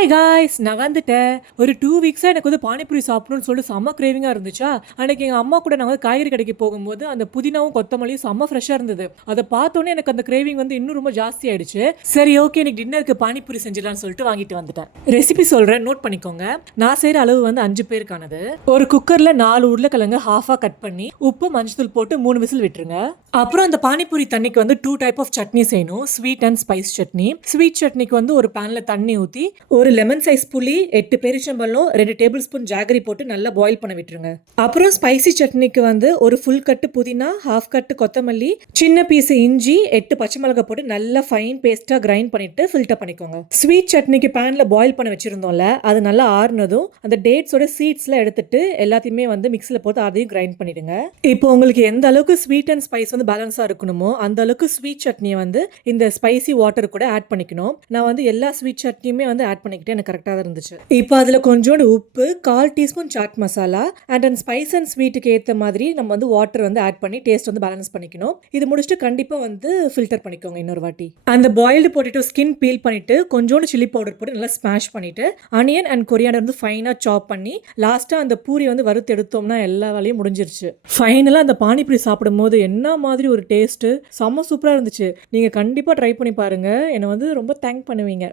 Hi guys, நான் வந்துட்டேன். ஒரு 2 வீக்ஸாக எனக்கு வந்து பானிபூரி சாப்பிடணும்னு சொல்லிட்டு செம்ம கிரேவிங்காக இருந்துச்சா. அன்றைக்கி எங்கள் அம்மா கூட நாங்கள் காய்கறி கடைக்கு போகும்போது அந்த புதினாவும் கொத்தமல்லியும் செம்ம ஃப்ரெஷ்ஷாக இருந்தது. அதை பார்த்தோன்னே எனக்கு அந்த கிரேவிங் வந்து இன்னும் ரொம்ப ஜாஸ்தி ஆயிடுச்சு. சரி, ஓகே, இன்னைக்கு டின்னருக்கு பானிபூரி செஞ்சிடலாம்னு சொல்லிட்டு வாங்கிட்டு வந்துட்டேன். ரெசிபி சொல்கிறேன், நோட் பண்ணிக்கோங்க. நான் செய்கிற அளவு வந்து 5 பேருக்கானது. ஒரு குக்கரில் 4 உருளைக்கிழங்கு ஹாஃபாக கட் பண்ணி உப்பு மஞ்சள் போட்டு 3 விசில் விட்டுருங்க. அப்புறம் அந்த பானிபூரி தண்ணிக்கு வந்து 2 டைப் ஆஃப் சட்னி செய்யணும். Sweet and spice chutney. ஸ்வீட் சட்னிக்கு வந்து ஒரு பேனில் தண்ணி ஊற்றி ஒரு லெமன் சைஸ் புளி, 8 பேரிச்சம்பழம், 2 டேபிள் ஸ்பூன் ஜாகரி போட்டு நல்லா பாயில் பண்ண விட்டுருங்க. அப்புறம் ஸ்பைசி சட்னிக்கு வந்து ஒரு ஃபுல் கட்டு புதினா, ஹாஃப் கட்டு கொத்தமல்லி, சின்ன பீஸ் இஞ்சி, 8 பச்சை மிளகாய் போட்டு நல்லா ஃபைன் பேஸ்டா கிரைண்ட் பண்ணிட்டு ஃபில்டர் பண்ணிக்கோங்க. ஸ்வீட் சட்னிக்கு பேன்ல பாயில் பண்ண வச்சிருந்தோம்ல, அது நல்லா ஆறுனதும் அந்த டேட்ஸோட சீட்ஸ்லாம் எடுத்துட்டு எல்லாத்தையுமே வந்து மிக்ஸில் போட்டு அதையும் கிரைண்ட் பண்ணிடுங்க. இப்போ உங்களுக்கு எந்த அளவுக்கு ஸ்வீட் அண்ட் ஸ்பைஸ் வந்து பேலன்ஸா இருக்கணுமோ அந்த அளவுக்கு ஸ்வீட் சட்னியை வந்து இந்த ஸ்பைசி வாட்டர் கூட ஆட் பண்ணிக்கணும். நான் வந்து எல்லா ஸ்வீட் சட்னியுமே வந்து ஆட் பண்ணிக்கிட்டு எனக்கு கரெக்டாக தான் இருந்துச்சு. இப்போ அதில் கொஞ்சோண்டு உப்பு, 1/4 teaspoon chaat masala and spice and ஸ்வீட்டுக்கு ஏற்ற மாதிரி நம்ம வந்து வாட்டர் வந்து ஆட் பண்ணி டேஸ்ட் வந்து பேலன்ஸ் பண்ணிக்கணும். இது முடிச்சுட்டு கண்டிப்பாக வந்து ஃபில்டர் பண்ணிக்கோங்க இன்னொரு வாட்டி. அந்த பாயில்டு பொட்டேட்டோ ஸ்கின் பீல் பண்ணிட்டு கொஞ்சோண்டு சில்லி பவுடர் போட்டு நல்லா ஸ்மாஷ் பண்ணிட்டு ஆனியன் அண்ட் கொரியாண்டர் வந்து ஃபைனாக சாப் பண்ணி லாஸ்ட்டாக அந்த பூரி வந்து வறுத்து எடுத்தோம்னா எல்லா வேலையும் முடிஞ்சிருச்சு. ஃபைனலாக அந்த பானிபூரி சாப்பிடும் போது என்ன மாதிரி ஒரு டேஸ்ட்டு, செம்ம சூப்பராக இருந்துச்சு. நீங்கள் கண்டிப்பாக ட்ரை பண்ணி பாருங்கள். என்னை வந்து ரொம்ப தேங்க் பண்ணுவீங்க.